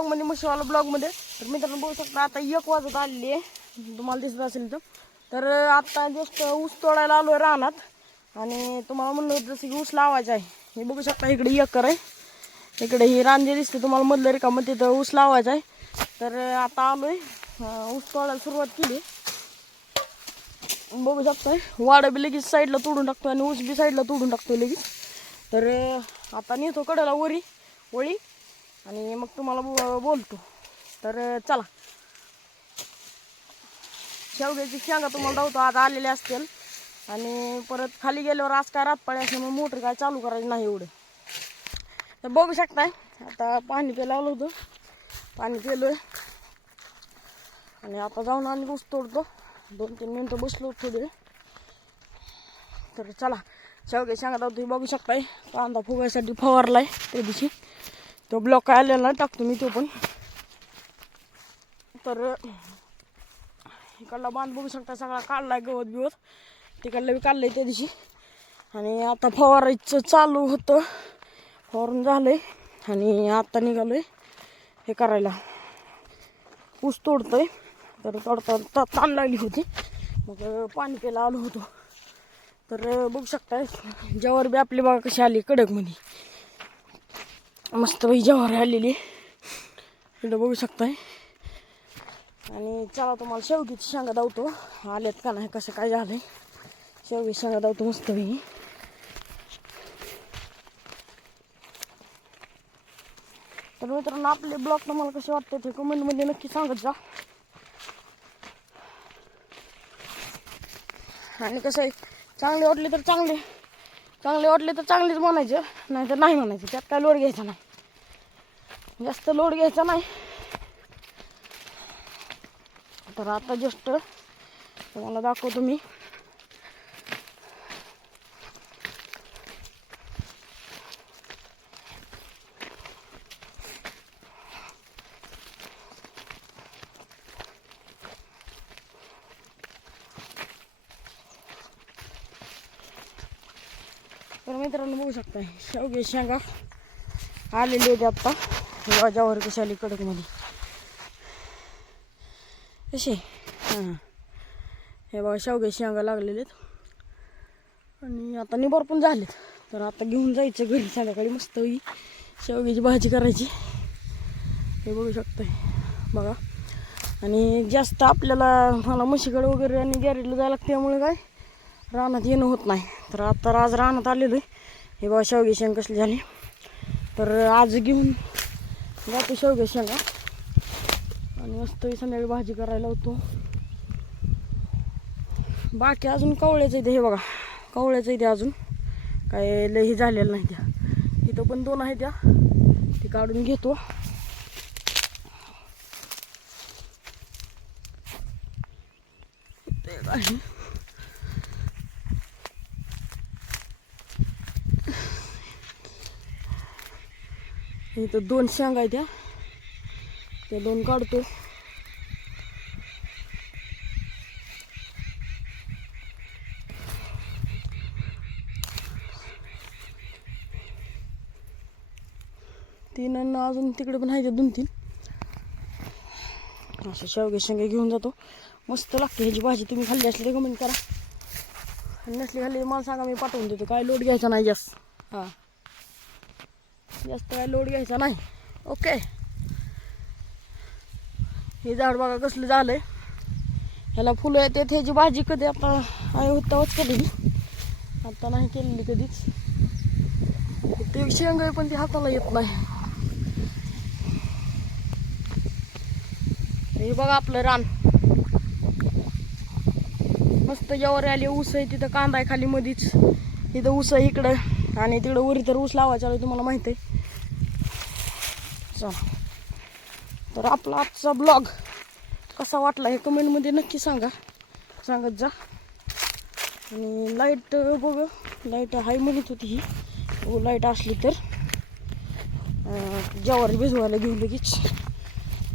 म्हणजे म्हशीवाला ब्लॉगमध्ये. तर मित्रांनो बघू शकता आता 1 वाजत आलेली आहे, तुम्हाला दिसत असेल तर आता जस्ट ऊस तोडायला आलो आहे रानात. आणि तुम्हाला म्हणलं होतं जसं की ऊस लावायचा आहे. हे बघू शकता इकडे एकर आहे, इकडे ही रान जे दिसते तुम्हाला मधलं रिकामं तिथं ऊस लावायचा आहे. तर आता आलो आहे, ऊस तोडायला सुरुवात केली. बघू शकताय वाडं बी लगेच साईडला तोडून टाकतो आणि ऊस बी साईडला तोडून टाकतो लगेच. तर आता नेतो कडेला वळी आणि मग तुम्हाला बोलतो. तर चला, शेवग्याची शेंगा तुम्हाला दावतो आज आलेले असतील. आणि परत खाली गेल्यावर आज काय रातपाळी असल्यामुळे मोटर काय चालू करायची नाही एवढं. तर बघू शकताय आता पाणी प्यायला आलो होतं, पाणी पिलोय आणि आता जाऊन आणि ऊस तोडतो. 2-3 मिनटं बसलो थोडे. तर चला शेवग्याची शेंगा दावतो. बघू शकताय कांदा फुगायसाठी फवारलाय त्या दिवशी, तो ब्लॉक काय आलेला टाकतो मी तो पण. तर इकडला बांध बघू शकता सगळा काढलाय, गवत बिवत तिकडलं बी काढलंय त्या दिवशी. आणि आता फवारायचं चालू होतं, फवारून झालंय आणि आता निघालोय हे करायला, ऊस तोडतोय. तर तोडता ताण लागली होती, मग पाणी प्यायला आलो होतो. तर बघू शकताय ज्वारी बी आपली बघा कशी आली कडकमध्ये, मस्त बाई ज्वारी आलेली इकडं बघू शकताय. आणि चला तुम्हाला शेवग्याची शेंगा दावतो, आल्यात का नाही कसं काय झालंय. शेवग्याची शेंगा दावतो मस्त बाई. तर मित्रांनो आपले ब्लॉग तुम्हाला कसे वाटते ते कमेंटमध्ये नक्की सांगत जा. आणि कसं आहे चांगले वाटले तर चांगलेच म्हणायचं, नाही तर नाही म्हणायचं. त्यात काय लोड घ्यायचा नाही, जास्त लोड घ्यायचा नाही. तर आता जस्ट तुम्हाला दाखवतो मी. तर मित्रांनो बघू शकता शेवग्याची शेंगा आलेली आहेत आता. ज्वारी कशी आली कडकमध्ये कशी. हे बघा शेवग्याची शेंगा लागलेले आहेत आणि आता निबार पण झालेत. तर आता घेऊन जायचं घरी संध्याकाळी मस्त शेवग्याची भाजी करायची. हे बघू शकताय बघा. आणि जास्त आपल्याला मला म्हशीकडे वगैरे आणि गॅरेजला जायला लागतं, त्यामुळे काय रानात येणं होत नाही. तर आता आज रानात आलेलो आहे. हे बघा शेवग्याची शेंगा कसली झाली. तर आज घेऊन जातो शेवग्याची शेंगा आणि मस्त संध्याकाळी भाजी करायला होतो. बाकी अजून कवळ्याचं इथे, हे बघा कवळ्याचं इथे अजून काय लई झालेलं नाही. त्या इथं पण 2 आहेत, त्या ते काढून घेतो. इथं 2 शेंगा आहेत, त्या 2 काढतो. तीन अजून तिकडे पण आहे 2-3. अशा शेवग्याची शेंगा घेऊन जातो. मस्त लागते ह्याची भाजी. तुम्ही खाल्ली असली तर कमेंट करा, आणि नसली खाल्ली मला सांगा, मी पाठवून देतो. काय लोड घ्यायचा नाही जास्त, जास्त काय लोड घ्यायचा नाही. ओके. हे झाड बघा कसलं झालंय, ह्याला फुलं येतात. ह्याची भाजी कधी आता आहे होताच कधी, आता नाही केलेली कधीच. ते शेंग आहे पण ती हाताला येत नाही. हे बघा आपलं रान मस्त ज्वारी आली. ऊस आहे तिथं, कांदा आहे खाली मधीच, इथं ऊस आहे इकडं, आणि तिकडं वरी तर ऊस लावायचा आहे तुम्हाला माहित आहे. चला, तर आपला आजचा ब्लॉग कसा वाटला हे कमेंटमध्ये नक्की सांगत जा. आणि लाईट बघ, लाईट हाय म्हणत होती ही, लाईट असली तर ज्वारी भिजवायला घेऊन लगेच.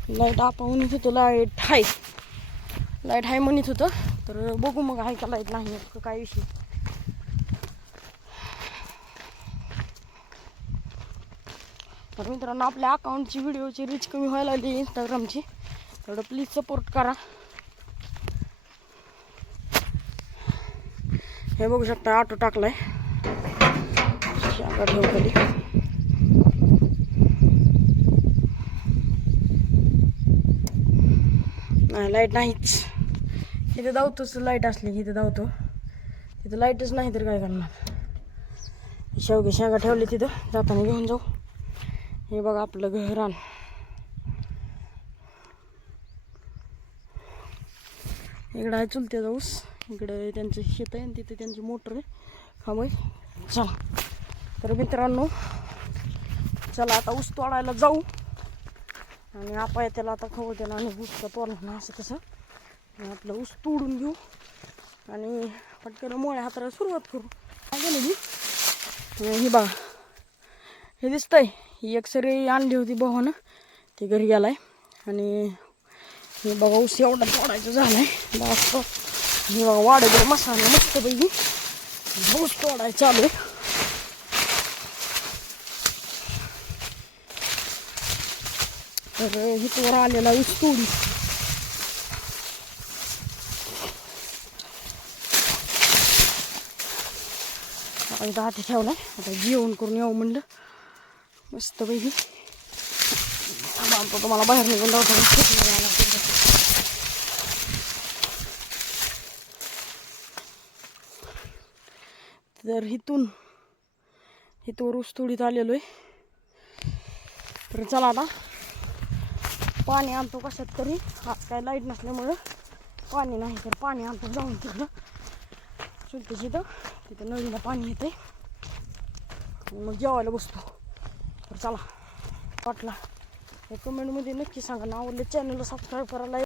लाईट आपण म्हणत होतं लाईट हाय म्हणत होतं. तर बघू मग आहे का लाईट, नाही काय विषय. तर मित्रांनो आपल्या अकाउंटची व्हिडिओची रीच कमी व्हायला लागली इंस्टाग्रामची, तेवढं प्लीज सपोर्ट करा. हे बघू शकता ऑटो टाकलाय शेंगा ठेवली. नाही लाईट नाहीच. इथे धावतोच लाईट असली की इथे धावतो, तिथं लाईटच नाही तर काय करणार. शेंगा ठेवले तिथं, जाताना घेऊन जाऊ. हे बघा आपलं घर रान. इकडं आहे चुलत्याचा ऊस, इकडे त्यांचं शेत आहे आणि तिथे त्यांची मोटर आहे. हा बाई चला. तर मित्रांनो चला आता ऊस तोडायला जाऊ. आणि आपा त्याला आता खाऊ त्याला आणि ऊस तोडणार असं तसं. आपलं ऊस तोडून घेऊ आणि पटकन मोळ्या हाताला सुरुवात करू. काय गेलं ही बघा, हे दिसतंय ही एक सरी आणली होती भावानं, ती घरी गेलाय. आणि हे बघा ऊस एवढा तोडायचं झालाय जास्त. हे बघा वाढ गेलं मसाला मस्त पैकी ऊस तोडायचं चालू आहे. तर इथवर आलेला ऊस तोडी. इथं हाती ठेवलाय, आता जेवण करून येऊ म्हणलं मस्त पैकी. आता तुम्हाला बाहेर निघून जाऊ. तर इथून ऊस तोडीत आलेलो आहे. तर चला आता पाणी आणतो कशात तरी. आज काय लाईट नसल्यामुळं पाणी नाही, तर पाणी आणतो जाऊन तिकडं चुलतीची तिथं नळीला पाणी येते. मग जेवायला बसतो. तर चला वाटला कमेंटमध्ये नक्की सांगा. आवडले चॅनलला सबस्क्राईब करायला.